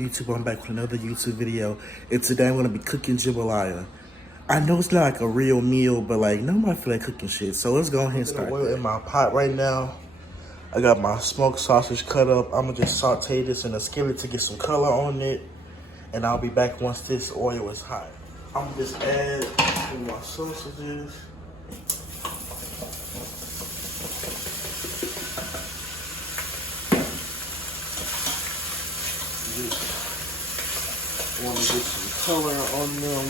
YouTube? I'm back with another YouTube video, and today I'm gonna be cooking jambalaya. I know it's not like a real meal, but like nobody feel like cooking shit, so let's go ahead and start. Oil in my pot right now. I got my smoked sausage cut up. I'm gonna just saute this in a skillet to get some color on it, and I'll be back once this oil is hot. I'm gonna just add my sausages. Want to get some color on them.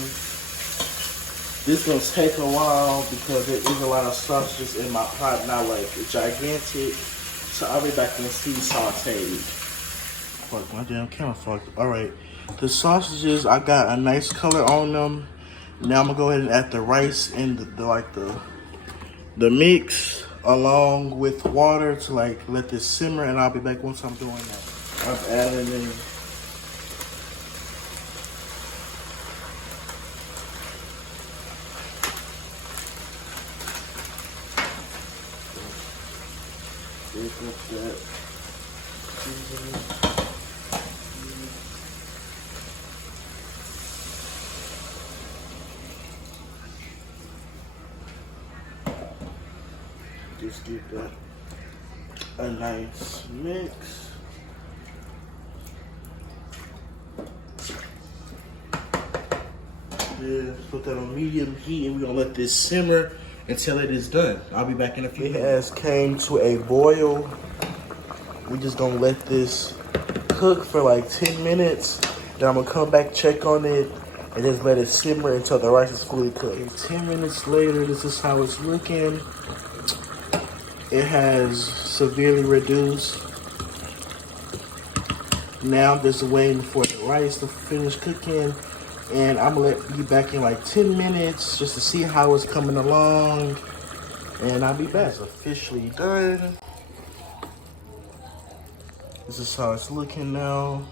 This gonna take a while because there is a lot of sausages in my pot, not like gigantic. So I'll be back when it's sauteed. Fuck, my damn camera fucked. All right, the sausages, I got a nice color on them. Now I'm gonna go ahead and add the rice and the mix along with water to like let this simmer, and I'll be back once I'm doing that. I'm adding in. Just give that a nice mix. Yeah, put that on medium heat, and we're gonna let this simmer until it is done. I'll be back in a few minutes. It has came to a boil. We just gonna let this cook for like 10 minutes. Then I'm gonna come back, check on it, and just let it simmer until the rice is fully cooked. And 10 minutes later, this is how it's looking. It has severely reduced. Now I'm just waiting for the rice to finish cooking. And I'm gonna let you back in like 10 minutes just to see how it's coming along. And I'll be back. It's officially done. This is how it's looking now.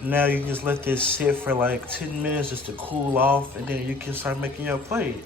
Now you just let this sit for like 10 minutes just to cool off, and then you can start making your plate.